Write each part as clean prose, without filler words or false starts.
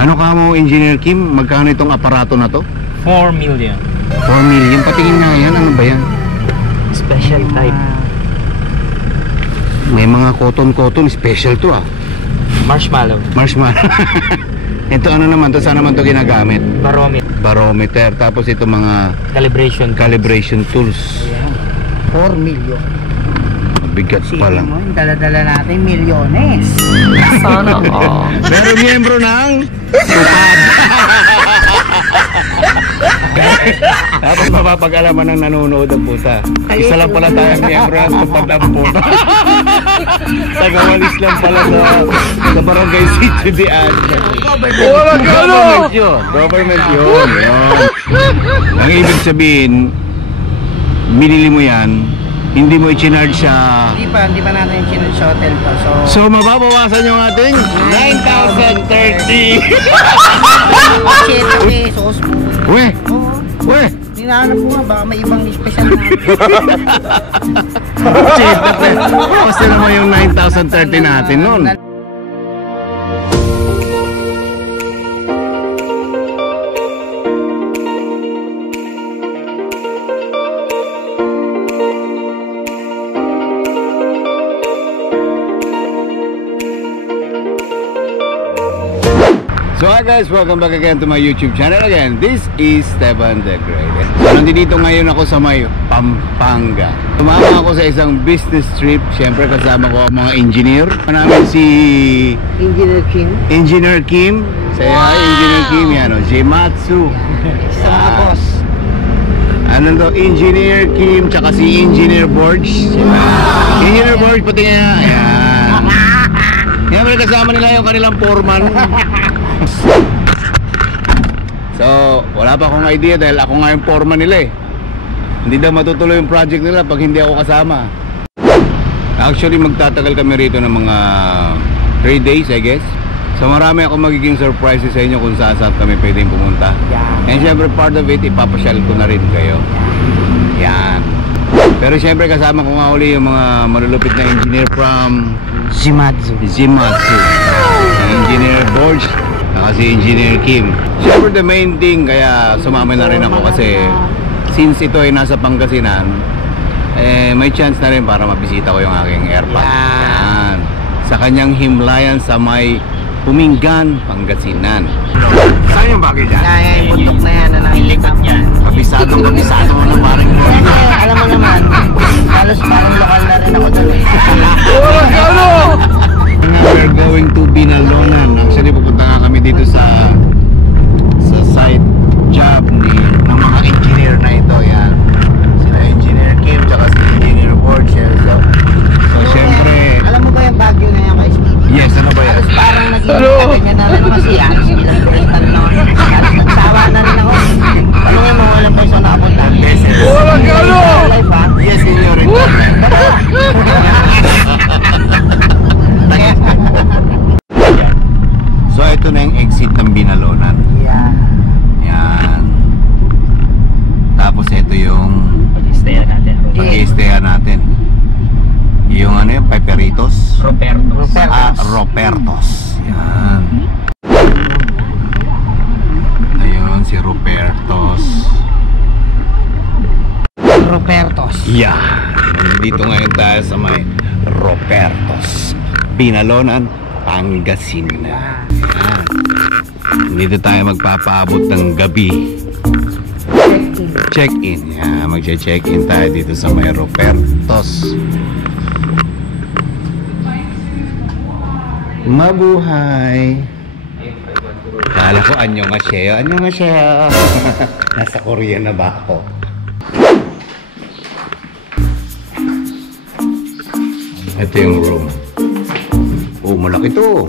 Ano ka mo, Engineer Kim? Magkano itong aparato na to? 4 million. 4 million? Patingin nga yan. Ano ba yan? Special type. May mga cotton special to ah. Marshmallow. Ito ano naman to? Saan naman to ginagamit? Barometer. Tapos ito mga calibration tools. 4 million. Bigat pa lang. Yung dala-dala natin milyones. Sana Pero miyembro ng Tupad. Tapos mapapag-alaman ng nanonood ang puta. Isa lang pala tayong miyembro ng Tupad ang puta. Tagawalis lang pala sa Barangay City Dian. Government yun. Ang ibig sabihin, binili mo yan, hindi mo i-charge sa... Hindi pa natin i-charge sa hotel to. So mababawasan yung ating 9,030. 7 pesos. Weh! Hinahanap ko nga, baka may ibang special na. Kasi naman yung 9,030 natin nun. So hi guys, welcome back again to my YouTube channel again. This is Stefan the Great. So nandito ngayon ako sa may Pampanga. Tumama ako sa isang business trip. Siyempre kasama ko ang mga engineer. Namin si Engineer Kim. Say hi Engineer Kim. Yan o, Jimatsu. Sa mga boss. Ano to? Engineer Kim tsaka si Engineer Borge. Engineer Borge pati nga. Ayan. Siyempre kasama nila yung kanilang foreman. So, wala pa akong idea dahil ako nga yung foreman nila eh. Hindi daw matutuloy yung project nila pag hindi ako kasama. Actually, magtatagal kami rito ng mga 3 days, I guess. So, marami akong magiging surprises sa inyo kung saan kami pwedeng pumunta. And syempre, part of it, ipapasyal ko na rin kayo. Yan. Pero syempre, kasama ko nga uli yung mga malulupit na engineer from Jimatsu. Engineer Borge. Si Engineer Kim. Siyempre the main thing kaya sumama na rin ako kasi since ito ay nasa Pangasinan, may chance na rin para mabisita ko yung aking airport. Yan. Sa kanyang himlayan sa may Humingan, Pangasinan. Saan yung bagay dyan? Kaya yung bundok na yan na nakikita mo. Kabisado mo ng maring mo. Alam mo naman, halos parang lokal na rin ako doon eh. We're going to Binalonan. Actually pupunta nga kami dito sa site job ng mga engineer na ito. Yan. Sila Engineer Kim tsaka si Engineer Borge. So syempre, alam mo ba yung Baguio na yan kay Stevie? yes, ano ba yan? Halos parang naging ganyan na rin kasi alis bilang turistan na ako. Halos nagsawa na rin ako. Tanungin mo, alam ba yung saan nakapunta? Life ha? Yes, Senyor. So ito na yung exit ng Binalonan. Yan. Tapos ito yung pag-i-stayan natin. Yung ano yung Peperitos? Ropertos. Yan. Ayun si Ropertos. Yeah. Dito ngayon tayo sa may Ropertos, Binalonan, Pangasinan. Yan. Dito tayo magpapaabot ng gabi. Check-in. Yan. Magche-check-in tayo dito sa may Ropertos. Mabuhay. Kala ko annyeonghaseyo. Nasa Korea na ba ako? Ito yung room. Oh, malaki to.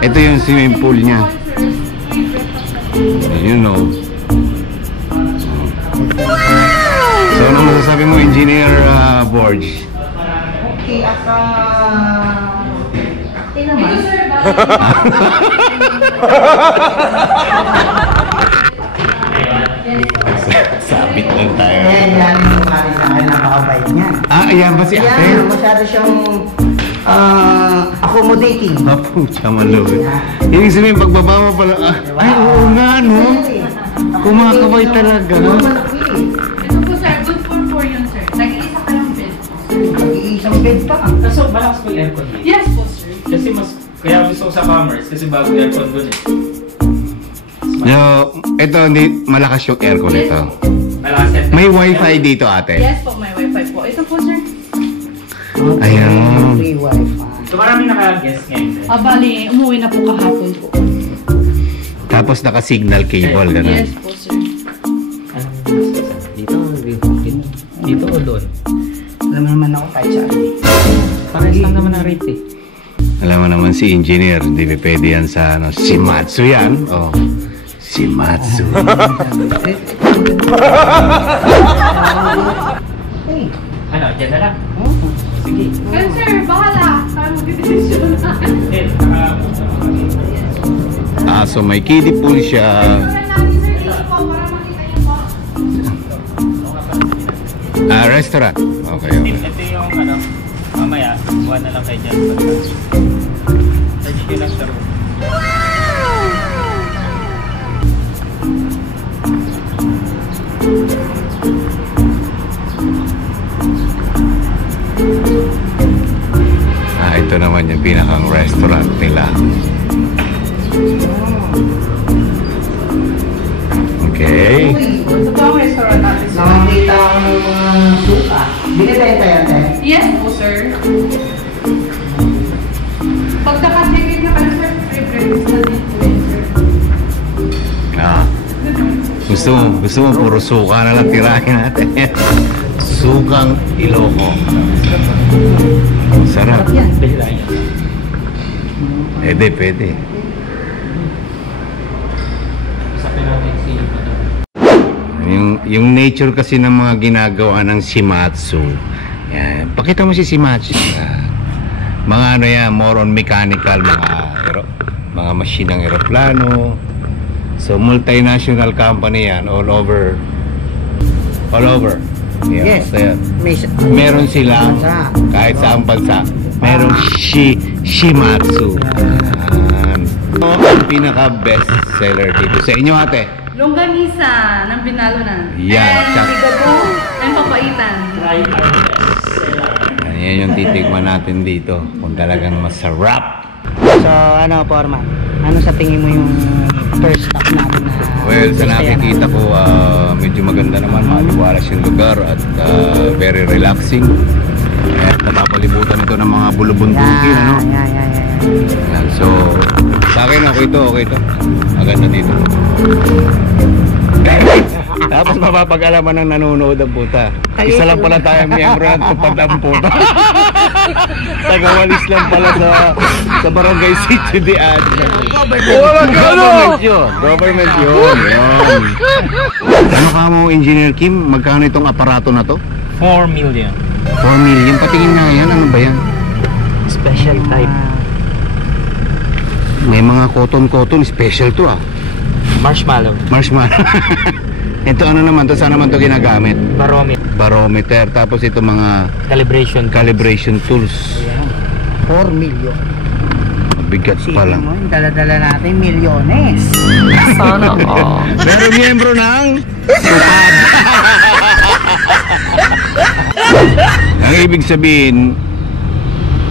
Ito yung swimming pool niya. You know. So, ano masasabi mo, Engineer Borge? Okay, naman. Sabit lang tayo. Yan yung kumari sa akin, napakabait niya. Ayan ba si ate? Yan, masyado siyang Accommodating. Pucha, maluwi. Ibig sabihin, pagbaba mo pala, ay, oo nga, no? Kumakaway talaga. Ito po sir, good for 4 yun sir. Nag-iisa kayong bed. Mag-iisang bed pa. Kaso malakas po yung aircon dito. Yes po sir. Kasi kaya gusto ko sa commerce kasi bago aircon dun eh. No, ito, hindi, malakas yung aircon ito. Malakas yan. May wifi dito, ate. Yes po, may wifi po. Ito po sir. Ayan. Free wifi. So marami naka-guest ngayon. Bali, umuwi na po kahapon po. Tapos naka-signal cable, gano'n. Yes po sir. Dito o doon? Alam mo naman ako kahit saan. Parehas lang naman ang rate eh. Alam mo naman si engineer, hindi pwede yan sa ano, Shimatsu yan. Oh, Shimatsu. Hey. Ano, dyan na lang. Oh. Sige. Well sir, bahala. Tayo mag-desisyon na. Eh, So may kiddie pool siya. Wala natin sir, dito po para makita niyo po. Restaurant. Okay, okay. Ito yung ano, mamaya, buwan na lang kayo dyan. Lagi ko lang sa room. Ito naman yung pinakang restaurant nila. Okay. Ito po ang restaurant natin sir. Nakakita ako ng mga suka. Binibenta yan, te? Yes po sir. Pag naka-check-in na kayo sir, free breakfast na dito yun sir. Gusto mo puro suka na lang tirahin natin. Sukang Ilocos. Sarap. Yan. Bihira yan. Pwede. Usapin natin si Yung nature kasi ng mga ginagawa ng Shimatsu. Yan. Pakita mo si Shimatsu. Mga ano yan, more on mechanical, mga machine ng eroplano. So multinational company yan, all over. Yan, Yes. basta yan. May Meron silang bansa. kahit saang bansa, merong Shimatsu. Yan. Ang pinaka best seller dito sa inyo, ate. Longganisa ng Binalunan. Yan, And tsak. Bigato and Papaitan. try our best. Yan yung titigman natin dito. Kung talagang masarap. So, ano, Foreman? Ano sa tingin mo yung first stop natin na... Well, sa nakikita ko, medyo maganda naman. Maliwalas yung lugar at very relaxing. At napapalibutan ito ng mga bulubundukin, ano? Yan, so, sa akin, okay ito. Maganda dito. Tapos mapapag-alaman ng nanonood ang puta. Isa lang pala tayo miyembro ng tupad ang puta. Tagawalis lang pala sa Barangay City de Adna. Government yun. Yan. Ano ka mo, Engineer Kim? Magkano itong aparato na to? 4 million. 4 million. Patingin nga yan. Ano ba yan? Special type. May mga cotton. Special to ah. Marshmallow. Marshmallow. Ito ano naman to? Saan naman to ginagamit? Barometer. Barometer. Tapos ito mga calibration tools. 4 million. Mabigat pala. Sipin mo, yung dala-dala natin, milyones. Sana all. Pero miyembro ng tupad. Ang ibig sabihin,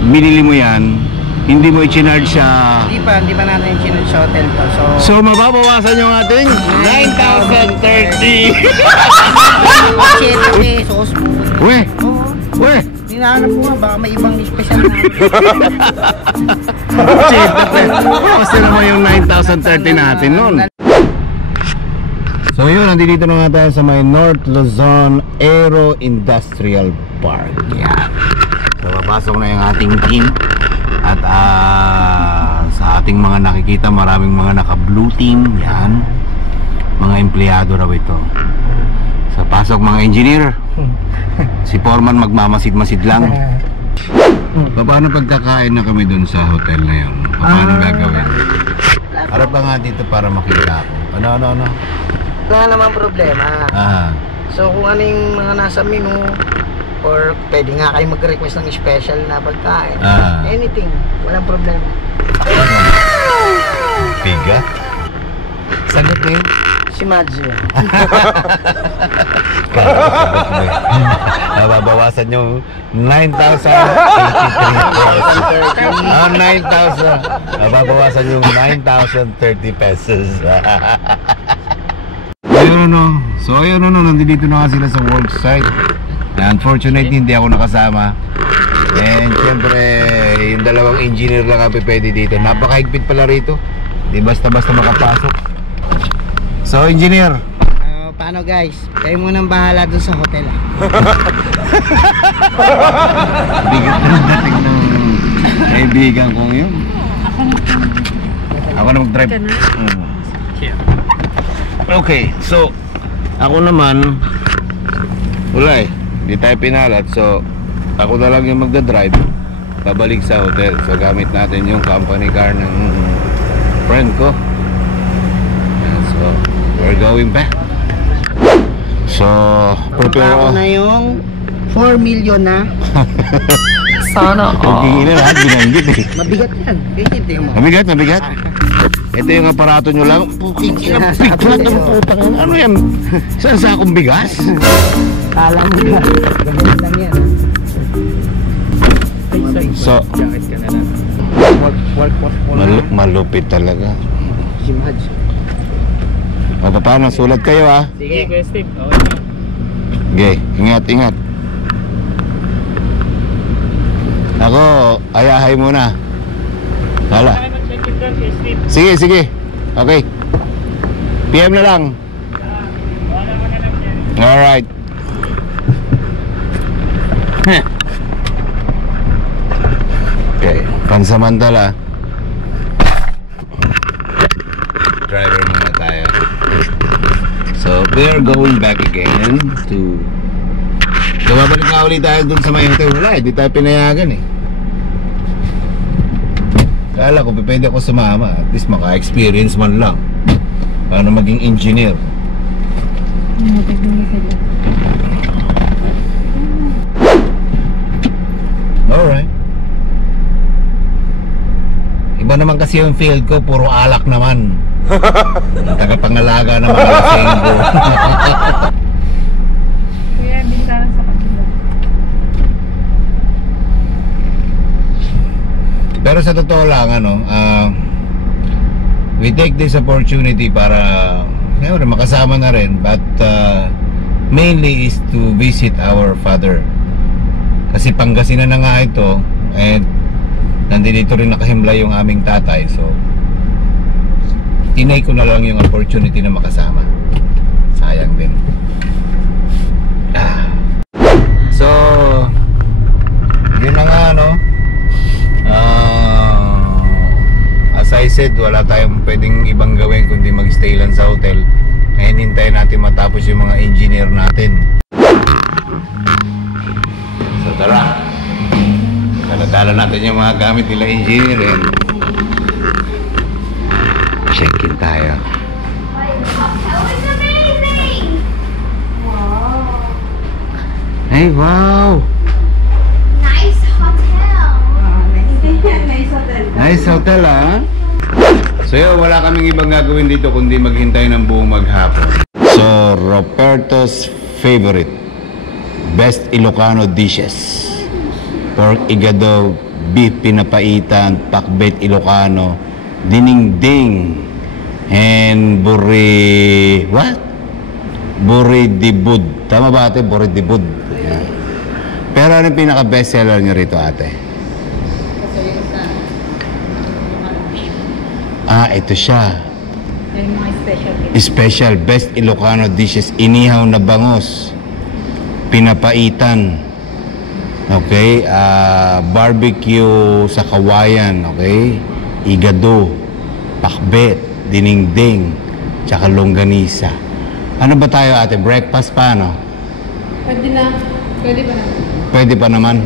binili mo yan, hindi mo i-charge sa... Hindi pa natin yung chinod sa hotel to. So mababawasan yung ating 9,030. 7 pesos po. Weh! Oo. Weh! Hinahanap ko nga, baka may ibang special na. Kasi naman yung 9,030 natin nun. So yun, nandito na nga tayo sa may North Luzon Aero Industrial Park. Yan. So papasok na yung ating team. At sa ating mga nakikita, maraming mga naka-blue team. Yan. Mga empleyado raw ito. So pasok mga engineer. Si Foreman magmamasid-masid lang. Paano pagkakain na kami dun sa hotel na yun? Paano gagawin? Harap ka nga dito para makita ako. Ano? Wala naman problema. Ah, So kung ano yung mga nasa menu, Or pwede nga kayo mag-request ng special na pagkain. Ah. Anything. Walang problema. Bigat. Sagot mo yun? Si Madzo. Nababawasan yung 9,083 pesos. 9,000. Nababawasan yung 9,030 pesos. Ayun no. So ayun no, nandito na nga sila sa work site. Unfortunately, hindi ako nakasama. And syempre, yung dalawang engineer lang ang pwede dito. Napakahigpit pala rito. Di basta-basta makapasok. So, engineer. Paano guys? Kayo munang bahala dun sa hotel. Bigat na dating ng kaibigan kong yun. Ako na mag-drive. Okay, so ako naman wala eh. Hindi tayo pinalat. So, ako na lang yung magdadrive pabalik sa hotel. So, gamit natin yung company car ng friend ko. So, we're going back. So, prepare Ako na yung 4 million na. Sana Pagkingin na lahat binanggit eh. Mabigat yan. Kaya mo. Mabigat, mabigat. Ito yung aparato nyo lang. Puking ina, piglat ng putang. Ano yan? Saan sa akong bigas? Kala mo na. Ganyan lang yan. So, malupit talaga. Si Madzo. O, paano? Sulat kayo ah. Sige, Kuya Steve. Okay na. Okay, ingat, ingat. Ako, ayahay muna. Hala. Kaya mag-check it down, Kuya Steve. Sige, sige. Okay. PM na lang. Wala mo na lang yan. Alright. Okay, pansamantala. Driver muna tayo. So, we're going back again to... So, babalik nga ulit tayo dun sa may hotel. Wala eh, di tayo pinayagan eh. Kala ko, pwede ako sumama. At least maka-experience man lang. Paano maging engineer. Alright. Iba naman kasi yung field ko, puro alak naman. Tagapangalaga naman ang senggo. Kuya, bisa lang sa kanila. Pero sa totoo lang, we take this opportunity para ngayon makasama na rin, but mainly is to visit our father. Kasi Pangasinan na nga ito, and nandito rin nakahimla yung aming tatay, so tinay ko na lang yung opportunity na makasama. Sayang din. So yun na nga as I said, wala tayong pwedeng ibang gawin kundi mag-stay lang sa hotel. Ngayon hintayin natin matapos yung mga engineer natin. So tara, dala natin yung mga gamit nila engineer and check-in tayo. That was amazing! Wow. Hey, wow! Nice hotel. Nice hotel ah. So yun, wala kaming ibang gagawin dito kundi maghintay ng buong maghapon. So, Roberto's favorite best Ilocano dishes: pork igado, beef pinapaitan, pakbet Ilocano, dinengdeng, and buridibud. Tama ba ate? Buridibud. Ayan. Pero ano yung pinaka best seller nyo rito ate? Ito siya. Yung mga special. Special best Ilocano dishes: inihaw na bangos, pinapaitan, okay, barbecue sa kawayan, okay, igado, pakbet, dinengdeng, tsaka longganisa. Ano ba tayo ate? Breakfast pa, no? Pwede na. Pwede pa na. Pwede pa naman.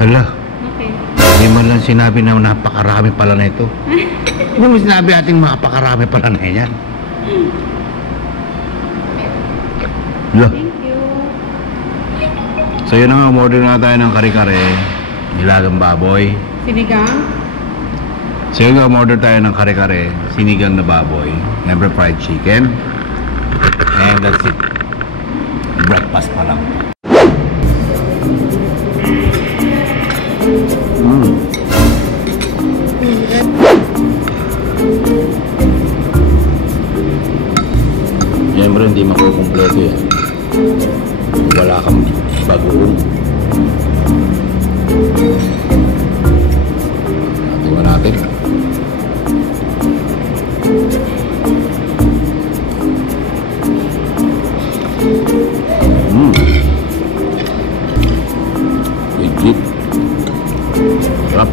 Hala, Okay. hindi man lang sinabi na napakarami pala na ito. Hindi mo sinabi ating makapakarami pala na yan. Hala. Thank you. So yun na nga, order na tayo ng kare-kare, nilagang baboy. Sinigang? So yun nga, order tayo ng kare-kare, sinigang na baboy, never fried chicken. And that's it. Breakfast pa lang. Siyempre hindi makukumpleto yan. Wala kang bagoong. Tingnan natin. Legit. Sarap.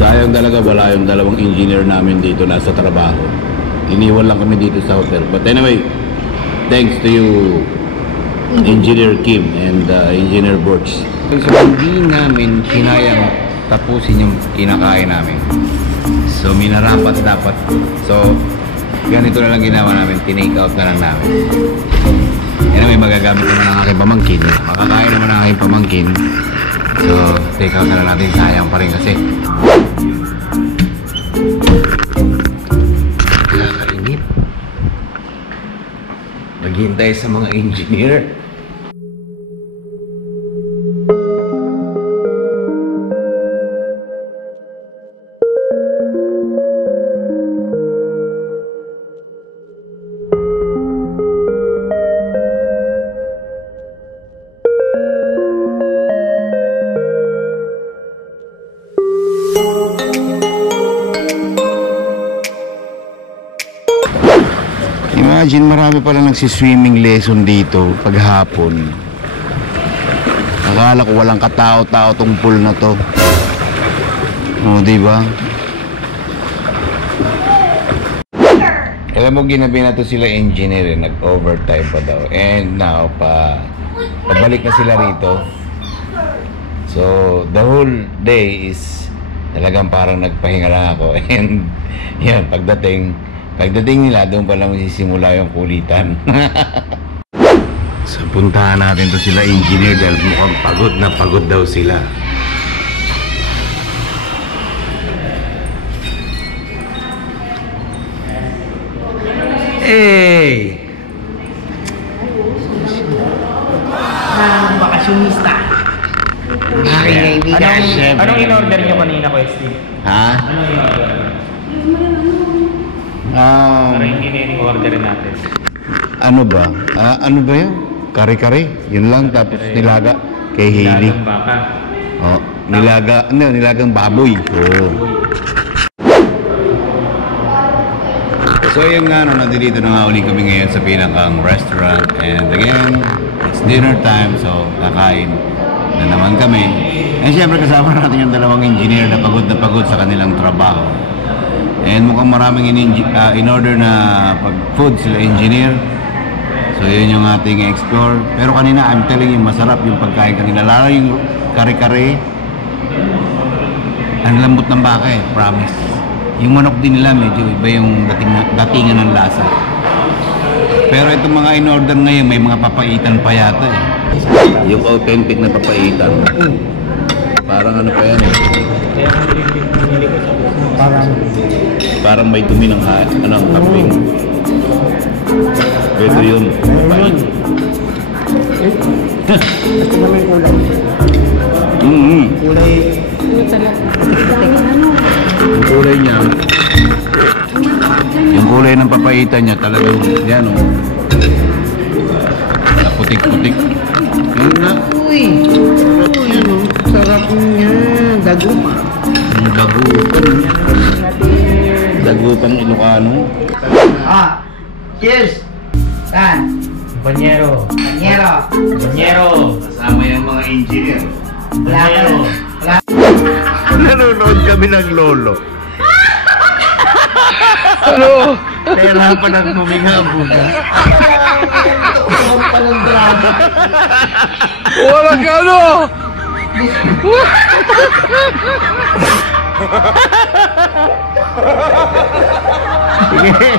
Sayang talaga wala yung dalawang engineer namin dito nasa trabaho. Iniwan lang kami dito sa hotel. But anyway, thanks to you, Engineer Kim and Engineer Borch. So hindi namin kinayang tapusin yung kinakain namin. So minarapat dapat. So ganito na lang ginawa namin, tinake out na lang namin. Anyway, magagamit naman ang aking pamangkin. Makakain naman ang aking pamangkin. So take out na lang natin, sayang pa rin kasi. Nakakainip. Maghintay sa mga engineer. Imagine, marami pala nagsiswimming lesson dito paghapon. Akala ko walang katao-tao tong pool na to. O, diba? Alam mo, ginabi na to sila engineer, nag-overtime pa daw. And now, pabalik na sila rito. So, the whole day is talagang parang nagpahinga lang ako. And yan, pagdating nila, doon pa lang masisimula yung kulitan. So, puntahan natin to sila engineer dahil mukhang pagod na pagod daw sila. Hey! Bakasyonista. Aking kaibigan. Anong in-order nyo kanina, Steve? Ha? Anong in-order? Para hindi na yung order natin. Ano ba? Ano ba yun? Kare-kare. Yun lang. Tapos nilaga kay Hailey. Nilagang baka. Oh, nilagang baboy. Oh. So yun nga, nandito na nga uli kami ngayon sa pinakang restaurant. And again, it's dinner time. So kakain na naman kami. And syempre kasama natin yung dalawang engineer na pagod sa kanilang trabaho. And mukhang maraming in-order na pag-food sila engineer. So yun yung ating explore. Pero kanina, I'm telling you, masarap yung pagkain kanina. Lalo yung kare-kare. Ang lambot ng baka eh, promise. Yung manok din nila, medyo iba yung datingan ng lasa. Pero itong mga in-order ngayon, may mga papaitan pa yata eh. Yung authentic na papaitan. Parang ano pa yan eh. Parang may dumi ng kambing. Ito yun. Pait. Gusto naman yung kulay. Kulay. Yung kulay niya, yung kulay ng papaitan niya talagang yan o. Putik-putik. Yun na. Uy! Yan o. Sarap niya. Daguma. Yung dagupan. Dagupang Ilocano. Cheers! Tan! Banyero. Banyero! Kasama yung mga engineer. Banyero. Nanonood kami ng lolo. Ano? Kaya pa nang huminga-buga. Tuwan pa ng drama. Walang ano! Sige.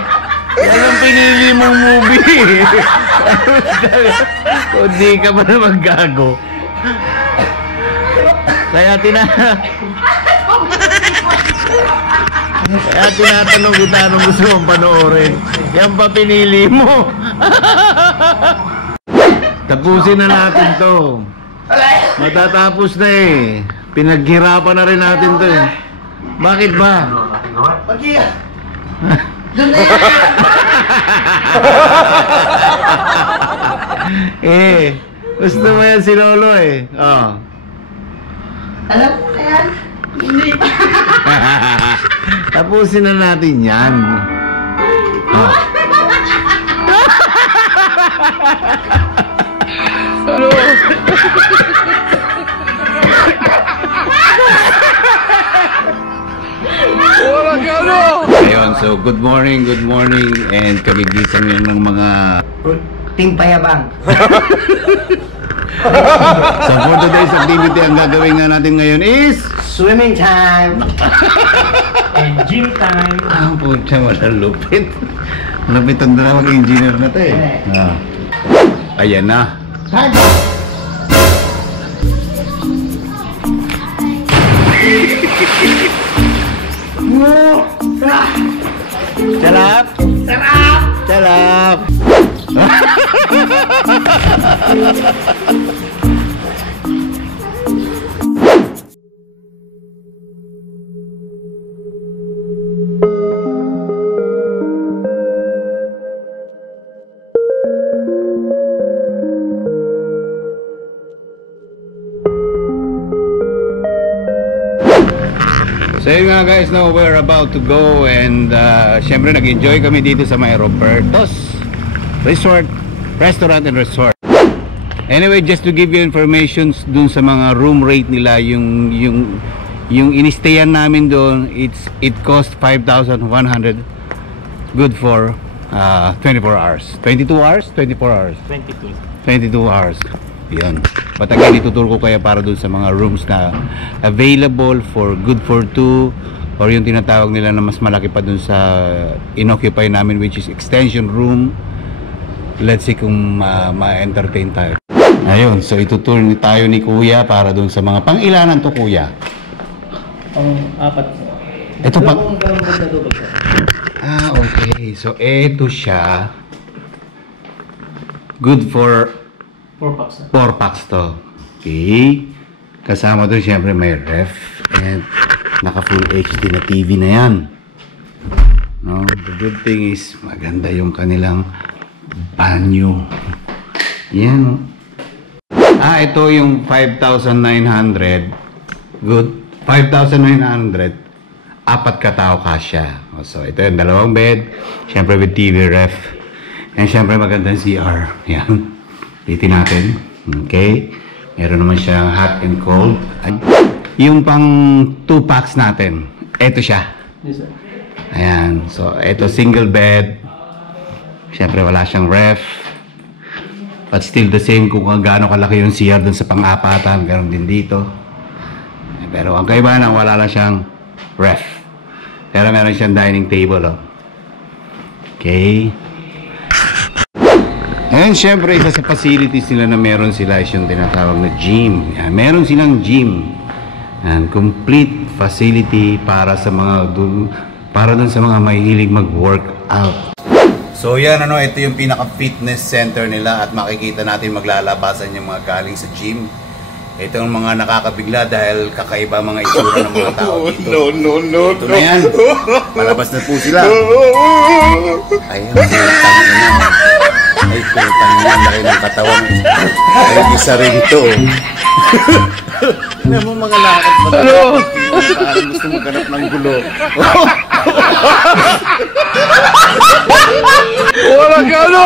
Yan ang pinili mong movie. Kung di ka pa naman gago. Kaya tinatanong kita anong gusto mong panoorin. Yan pa pinili mo. Tapusin na natin to. Matatapos na eh. Pinaghirapan na rin natin to eh. Bakit ba? Doon na yan! Gusto mo yan si Lolo eh. Oh. Alam mo na yan? Hindi pa. Tapusin na natin yan. Oh. Ayun, so good morning and kagigising lang ng mga Ting payabang. so for today's activity, ang gagawin nga natin ngayon is Swimming time. And gym time. ang pucha, malalupit. Malupit ang dalawang engineer na to eh. Ayan na. Time. Sarap! Sarap! Sarap! So yun nga guys, no, we're about to go and syempre nag-enjoy kami dito sa may Roberto's Restaurant and Resort. Anyway, just to give you information dun sa mga room rate nila, yung inistayan namin doon, it cost 5,100, good for 24 hours. 22 hours? 24 hours? 22 hours. Yan. But again, ituturo ko kaya para dun sa mga rooms na available for good for two, or yung tinatawag nila na mas malaki pa dun sa inoccupy namin, which is extension room. Let's see kung ma-entertain tayo. Ayun, so itutur tayo ni Kuya para dun sa mga pang-ilanan to, Kuya. Apat. Ito pa. Okay. So ito siya. Good for 4 packs na. 4 packs to. Okay. Kasama doon syempre may ref and naka full HD na TV na yan. No, the good thing is maganda yung kanilang banyo. Yan. Ito yung 5,900. Good. 5,900. 4 katao kasya. So ito yung dalawang bed. Syempre with TV, ref. And syempre magandang CR. Yan. Litin natin. Okay. Meron naman siyang hot and cold. Yung pang 2 packs natin. Ito siya. Yes, sir. Ayan. So, ito single bed. Siyempre wala siyang ref. But still the same kung gaano kalaki yung CR dun sa pang-apatan. Ganon din dito. Pero ang kaibahan lang, wala lang siyang ref. Pero meron siyang dining table. Oh. Okay. And syempre, isa sa facilities nila na meron sila is yung tinatawag na gym. Yan, meron silang gym. And complete facility para sa mga dun sa mga mahilig mag-workout. So yan, ito yung pinaka-fitness center nila at makikita natin maglalabasan yung mga galing sa gym. Ito yung mga nakakabigla dahil kakaiba mga itsura ng mga tao dito. No. Ito na yan. Malabas na po sila. Ayun, ay, putang na, laki ng katawan. Ay, isa rin ito. Tignan mo mga lakad pa. Parang gusto maghanap ng gulo. Wala ka, ano?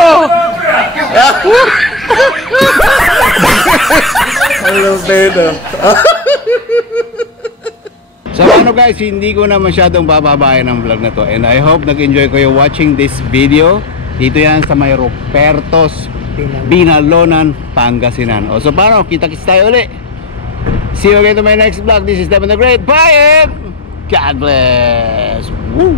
Hello, Beto. So ano guys, hindi ko na masyadong bababayan ang vlog na to. And I hope nag-enjoy kayo watching this video. Dito yan sa may Roberto's Binalonan, Pangasinan. O so paano, kita-kits tayo ulit. See you again to my next vlog. This is Devon the Great. Bye and God bless. Woo!